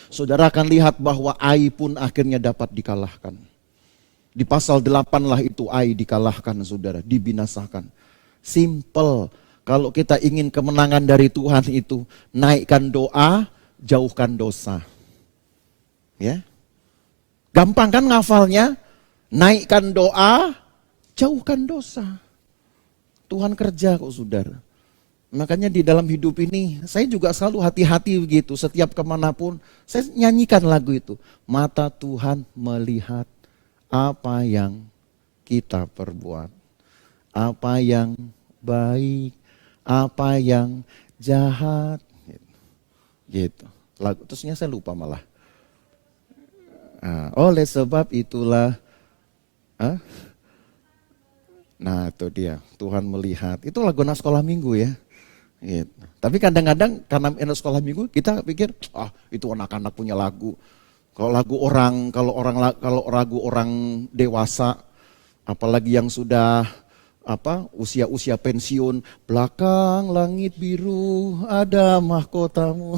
Saudara akan lihat bahwa Ai pun akhirnya dapat dikalahkan. Di pasal 8 lah itu Ai dikalahkan saudara, dibinasakan. Simple, kalau kita ingin kemenangan dari Tuhan itu, naikkan doa, jauhkan dosa. Ya. Gampang kan ngafalnya? Naikkan doa, jauhkan dosa. Tuhan kerja kok saudara. Makanya di dalam hidup ini, saya juga selalu hati-hati begitu. Setiap kemanapun, saya nyanyikan lagu itu. Mata Tuhan melihat apa yang kita perbuat. Apa yang baik, apa yang jahat. Gitu. lagu, terusnya saya lupa malah. Oleh sebab itulah, nah itu dia, Tuhan melihat. Itu lagu anak sekolah minggu ya. Gitu. Tapi kadang-kadang karena anak sekolah minggu kita pikir, itu anak-anak punya lagu. Kalau lagu orang dewasa, apalagi yang sudah usia-usia pensiun, belakang langit biru ada mahkotamu.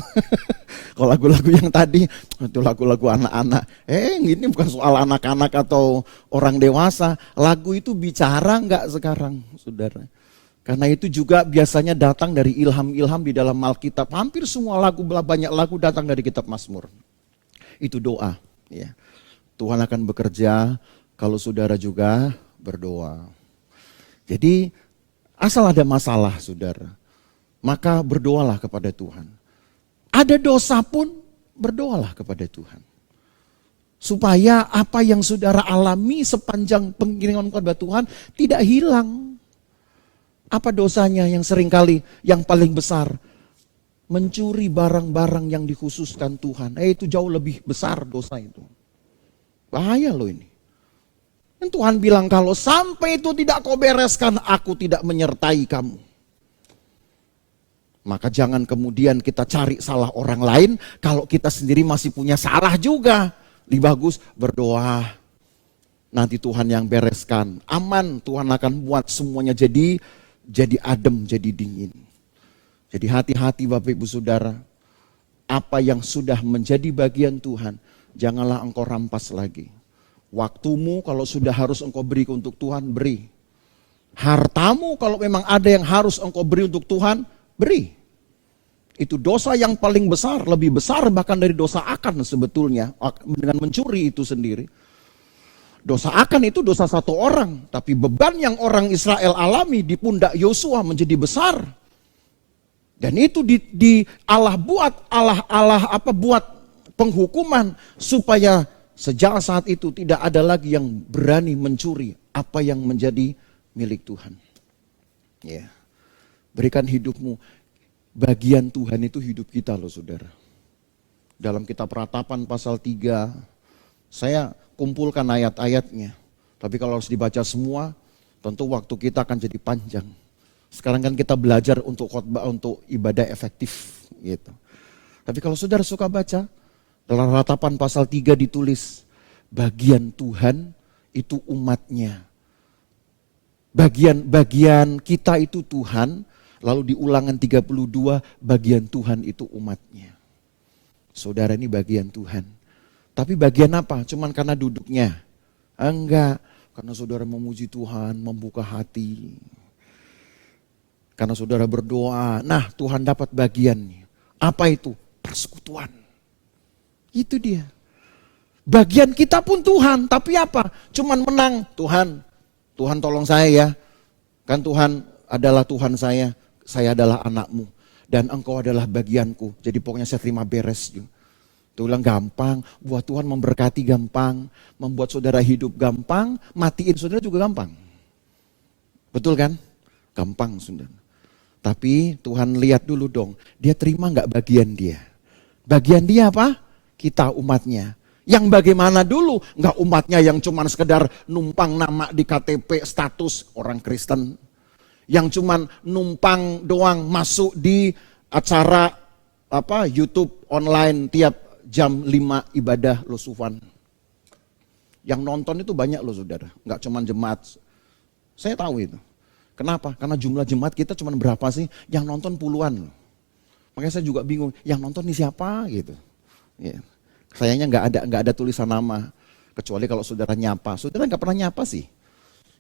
Kalau lagu-lagu yang tadi itu lagu-lagu anak-anak. Ini bukan soal anak-anak atau orang dewasa. Lagu itu bicara enggak sekarang, saudara? Karena itu juga biasanya datang dari ilham-ilham di dalam Alkitab. Hampir semua banyak lagu datang dari kitab Mazmur. Itu doa. Ya. Tuhan akan bekerja kalau saudara juga berdoa. Jadi asal ada masalah saudara, maka berdoalah kepada Tuhan. Ada dosa pun berdoalah kepada Tuhan. Supaya apa yang saudara alami sepanjang pengiringan kepada Tuhan tidak hilang. Apa dosanya yang seringkali yang paling besar? Mencuri barang-barang yang dikhususkan Tuhan. Itu jauh lebih besar dosa itu. Bahaya loh ini. Dan Tuhan bilang kalau sampai itu tidak kau bereskan, aku tidak menyertai kamu. Maka jangan kemudian kita cari salah orang lain kalau kita sendiri masih punya salah juga. Lebih bagus berdoa. Nanti Tuhan yang bereskan. Aman, Tuhan akan buat semuanya jadi adem, jadi dingin. Jadi hati-hati Bapak Ibu Saudara. Apa yang sudah menjadi bagian Tuhan, janganlah engkau rampas lagi. Waktumu kalau sudah harus engkau beri untuk Tuhan, beri. Hartamu kalau memang ada yang harus engkau beri untuk Tuhan, beri. Itu dosa yang paling besar, lebih besar bahkan dari dosa akan sebetulnya. Dengan mencuri itu sendiri. Dosa akan itu dosa satu orang. Tapi beban yang orang Israel alami di pundak Yosua menjadi besar. Dan itu Allah buat penghukuman supaya sejak saat itu tidak ada lagi yang berani mencuri apa yang menjadi milik Tuhan. Ya. Berikan hidupmu. Bagian Tuhan itu hidup kita loh saudara. Dalam kitab Ratapan pasal 3, saya kumpulkan ayat-ayatnya. Tapi kalau harus dibaca semua, tentu waktu kita akan jadi panjang. Sekarang kan kita belajar untuk khotbah, untuk ibadah efektif gitu. Tapi kalau saudara suka baca, dalam Ratapan pasal 3 ditulis, bagian Tuhan itu umatnya. Bagian kita itu Tuhan, lalu di Ulangan 32, bagian Tuhan itu umatnya. Saudara ini bagian Tuhan. Tapi bagian apa? Cuman karena duduknya? Enggak, karena saudara memuji Tuhan, membuka hati. Karena saudara berdoa, nah Tuhan dapat bagiannya. Apa itu? Persekutuan. Itu dia. Bagian kita pun Tuhan, tapi apa? Cuman menang, Tuhan tolong saya ya. Kan Tuhan adalah Tuhan saya adalah anakmu. Dan engkau adalah bagianku. Jadi pokoknya saya terima beres. Itu bilang gampang, buat Tuhan memberkati gampang. Membuat saudara hidup gampang, matiin saudara juga gampang. Betul kan? Gampang saudara. Tapi Tuhan lihat dulu dong, dia terima gak bagian dia? Bagian dia apa? Kita umatnya. Yang bagaimana dulu? Enggak umatnya yang cuman sekedar numpang nama di KTP status orang Kristen. Yang cuman numpang doang masuk di acara YouTube online tiap jam 5 ibadah Losufan. Yang nonton itu banyak loh saudara, enggak cuman jemaat. Saya tahu itu. Kenapa? Karena jumlah jemaat kita cuman berapa sih? Yang nonton puluhan. Makanya saya juga bingung, yang nonton ini siapa gitu. Ya. Sayangnya nggak ada tulisan nama, kecuali kalau saudara nyapa. Saudara nggak pernah nyapa sih,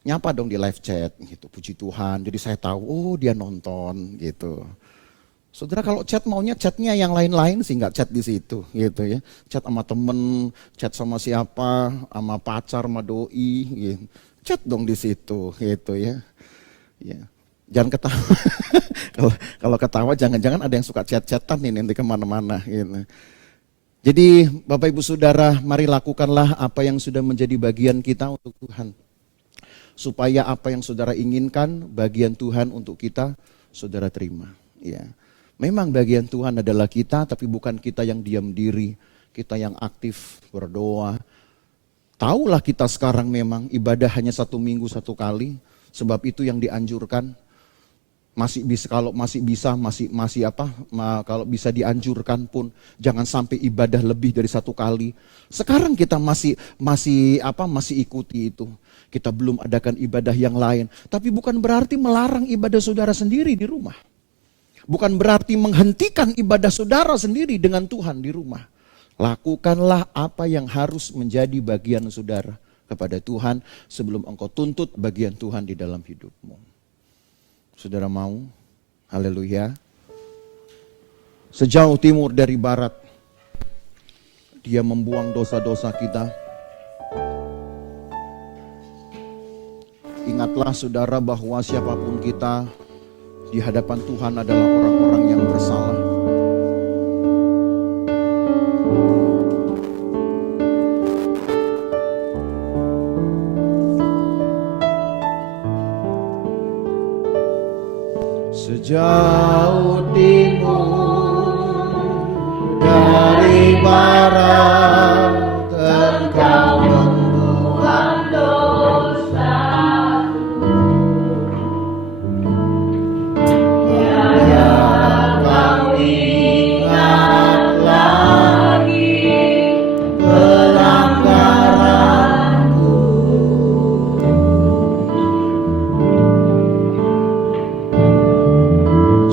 nyapa dong di live chat gitu. Puji Tuhan, jadi saya tahu, oh dia nonton gitu. Saudara kalau chat maunya chatnya yang lain-lain sih, nggak chat di situ gitu ya. Chat sama temen, chat sama siapa, sama pacar, sama doi, gitu. Chat dong di situ gitu ya. Ya. Jangan ketawa, kalau ketawa jangan-jangan ada yang suka chat-chatan nih nanti kemana-mana gitu. Jadi Bapak Ibu Saudara, mari lakukanlah apa yang sudah menjadi bagian kita untuk Tuhan. Supaya apa yang saudara inginkan, bagian Tuhan untuk kita, saudara terima. Ya. Memang bagian Tuhan adalah kita, tapi bukan kita yang diam diri. Kita yang aktif berdoa. Tahulah kita sekarang memang ibadah hanya 1 minggu 1 kali. Sebab itu yang dianjurkan. Kalau bisa dianjurkan pun jangan sampai ibadah lebih dari 1 kali. Sekarang kita masih ikuti itu. Kita belum adakan ibadah yang lain, tapi bukan berarti melarang ibadah saudara sendiri di rumah. Bukan berarti menghentikan ibadah saudara sendiri dengan Tuhan di rumah. Lakukanlah apa yang harus menjadi bagian saudara kepada Tuhan sebelum engkau tuntut bagian Tuhan di dalam hidupmu. Saudara mau? Haleluya. Sejauh timur dari barat, Dia membuang dosa-dosa kita. Ingatlah saudara bahwa siapapun kita di hadapan Tuhan adalah orang-orang yang bersalah. Sejauh timur dari barat, Engkau membuang dosa. Tiada kau ingat lagi pelanggaranku.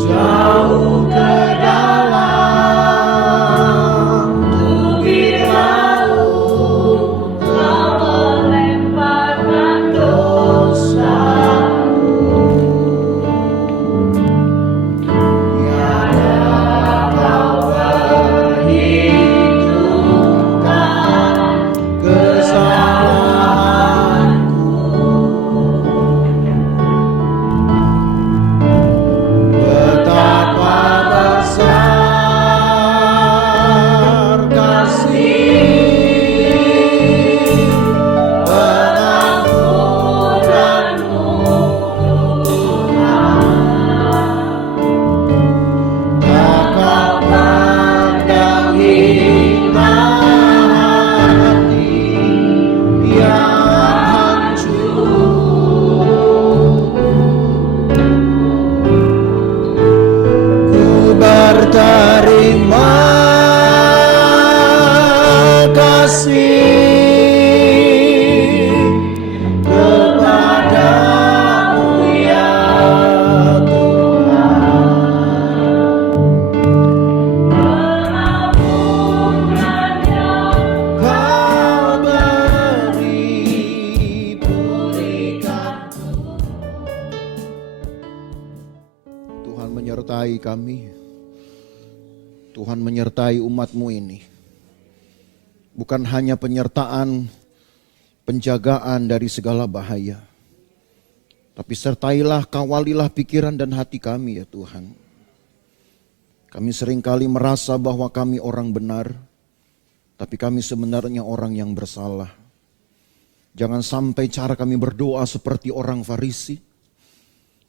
Jauh ke dalam tubir laut, Kau melemparkan dosaku. Tiada kau perhitungkan kesalahanku. Betapa besar kasih pengampunanmu, Tuhan. Tak kau pandang hina hati yang hancur. Ku berterima kasih kepadamu ya Tuhan. Pengampunan yang Kau beri, pulihkanku. Tuhan menyertai kami. Tuhan menyertai umat-Mu ini. Bukan hanya penyertaan, penjagaan dari segala bahaya. Tapi sertailah, kawalilah pikiran dan hati kami ya Tuhan. Kami seringkali merasa bahwa kami orang benar, tapi kami sebenarnya orang yang bersalah. Jangan sampai cara kami berdoa seperti orang Farisi.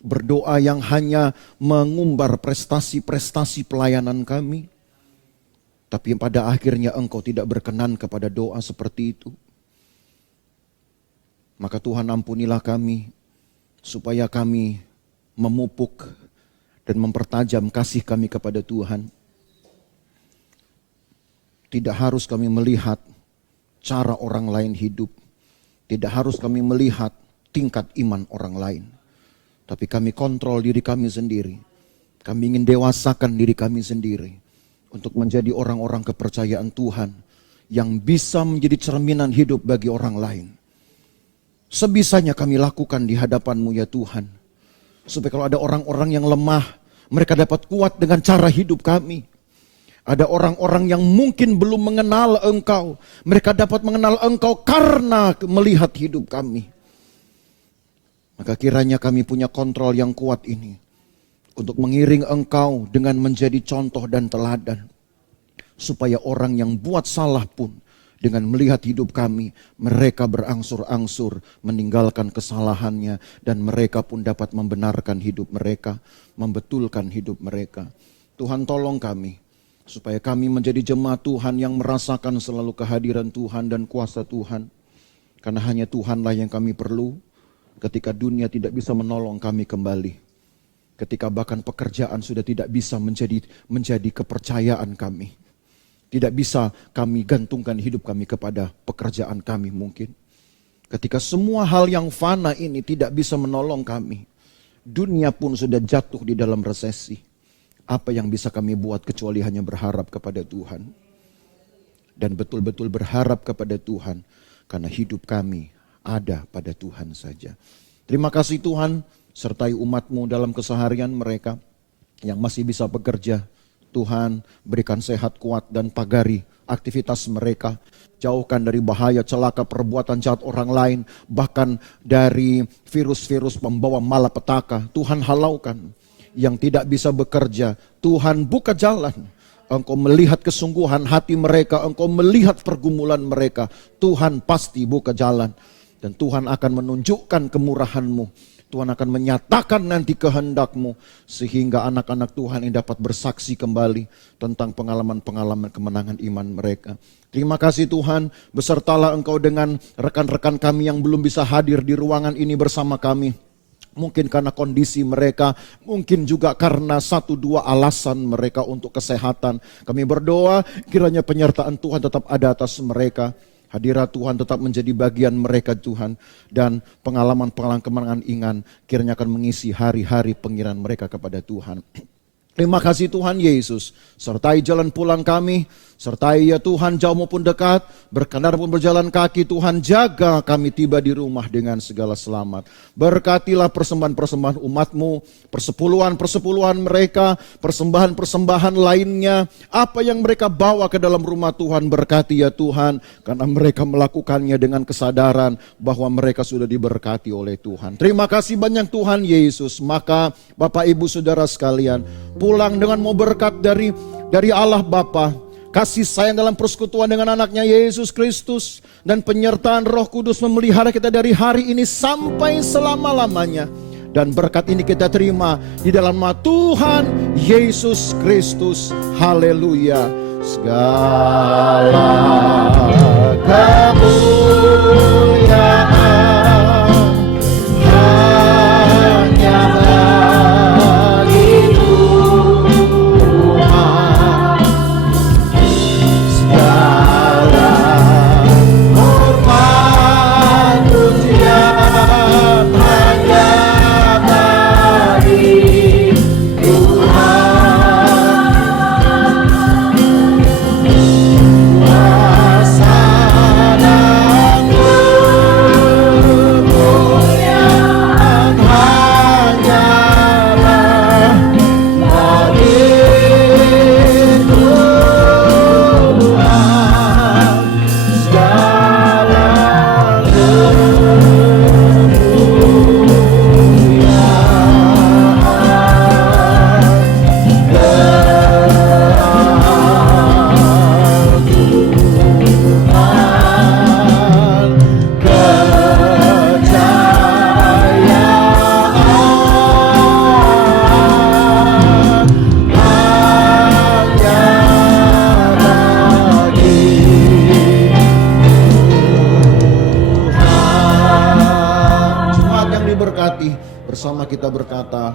Berdoa yang hanya mengumbar prestasi-prestasi pelayanan kami. Tapi pada akhirnya Engkau tidak berkenan kepada doa seperti itu. Maka Tuhan ampunilah kami, supaya kami memupuk dan mempertajam kasih kami kepada Tuhan. Tidak harus kami melihat cara orang lain hidup. Tidak harus kami melihat tingkat iman orang lain. Tapi kami kontrol diri kami sendiri. Kami ingin dewasakan diri kami sendiri. Untuk menjadi orang-orang kepercayaan Tuhan. Yang bisa menjadi cerminan hidup bagi orang lain. Sebisanya kami lakukan di hadapan-Mu ya Tuhan. Supaya kalau ada orang-orang yang lemah, mereka dapat kuat dengan cara hidup kami. Ada orang-orang yang mungkin belum mengenal Engkau. Mereka dapat mengenal Engkau karena melihat hidup kami. Maka kiranya kami punya kontrol yang kuat ini. Untuk mengiring Engkau dengan menjadi contoh dan teladan. Supaya orang yang buat salah pun dengan melihat hidup kami, mereka berangsur-angsur meninggalkan kesalahannya. Dan mereka pun dapat membenarkan hidup mereka, membetulkan hidup mereka. Tuhan tolong kami, supaya kami menjadi jemaat Tuhan yang merasakan selalu kehadiran Tuhan dan kuasa Tuhan. Karena hanya Tuhanlah yang kami perlu ketika dunia tidak bisa menolong kami kembali. Ketika bahkan pekerjaan sudah tidak bisa menjadi kepercayaan kami. Tidak bisa kami gantungkan hidup kami kepada pekerjaan kami mungkin. Ketika semua hal yang fana ini tidak bisa menolong kami. Dunia pun sudah jatuh di dalam resesi. Apa yang bisa kami buat kecuali hanya berharap kepada Tuhan. Dan betul-betul berharap kepada Tuhan. Karena hidup kami ada pada Tuhan saja. Terima kasih Tuhan, sertai umat-Mu dalam keseharian mereka yang masih bisa bekerja. Tuhan berikan sehat kuat dan pagari aktivitas mereka. Jauhkan dari bahaya, celaka, perbuatan jahat orang lain. Bahkan dari virus-virus pembawa malapetaka. Tuhan halaukan. Yang tidak bisa bekerja, Tuhan buka jalan. Engkau melihat kesungguhan hati mereka. Engkau melihat pergumulan mereka. Tuhan pasti buka jalan. Dan Tuhan akan menunjukkan kemurahan-Mu. Tuhan akan menyatakan nanti kehendak-Mu. Sehingga anak-anak Tuhan ini dapat bersaksi kembali tentang pengalaman-pengalaman kemenangan iman mereka. Terima kasih Tuhan, besertalah Engkau dengan rekan-rekan kami yang belum bisa hadir di ruangan ini bersama kami. Mungkin karena kondisi mereka, mungkin juga karena 1-2 alasan mereka untuk kesehatan. Kami berdoa kiranya penyertaan Tuhan tetap ada atas mereka. Hadirat Tuhan tetap menjadi bagian mereka Tuhan. Dan pengalaman-pengalaman kemenangan iman kiranya akan mengisi hari-hari pengiran mereka kepada Tuhan. Terima kasih Tuhan Yesus, sertai jalan pulang kami, sertai ya Tuhan jauh maupun dekat, berkendara pun berjalan kaki Tuhan, jaga kami tiba di rumah dengan segala selamat. Berkatilah persembahan-persembahan umat-Mu, persepuluhan-persepuluhan mereka, persembahan-persembahan lainnya, apa yang mereka bawa ke dalam rumah Tuhan, berkati ya Tuhan, karena mereka melakukannya dengan kesadaran bahwa mereka sudah diberkati oleh Tuhan. Terima kasih banyak Tuhan Yesus, maka Bapak Ibu Saudara sekalian, pulang dengan mau berkat dari Allah Bapa, kasih sayang dalam persekutuan dengan anaknya Yesus Kristus, dan penyertaan Roh Kudus memelihara kita dari hari ini sampai selama-lamanya. Dan berkat ini kita terima di dalam nama Tuhan Yesus Kristus. Haleluya. Segala kemuliaan bersama kita berkata,